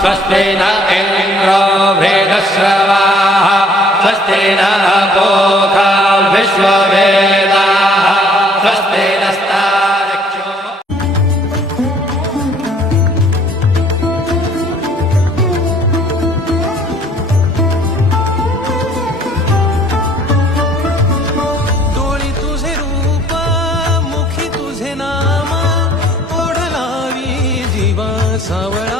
स्वस्ति न इन्द्रो वृद्धश्रवाः स्वस्ति नः पूषा विश्ववेदाः स्वस्ति नस्तार्क्ष्यो। डोळी तुझे रूप मुखी तुझे नाम ओढ लावी जीवा सावळा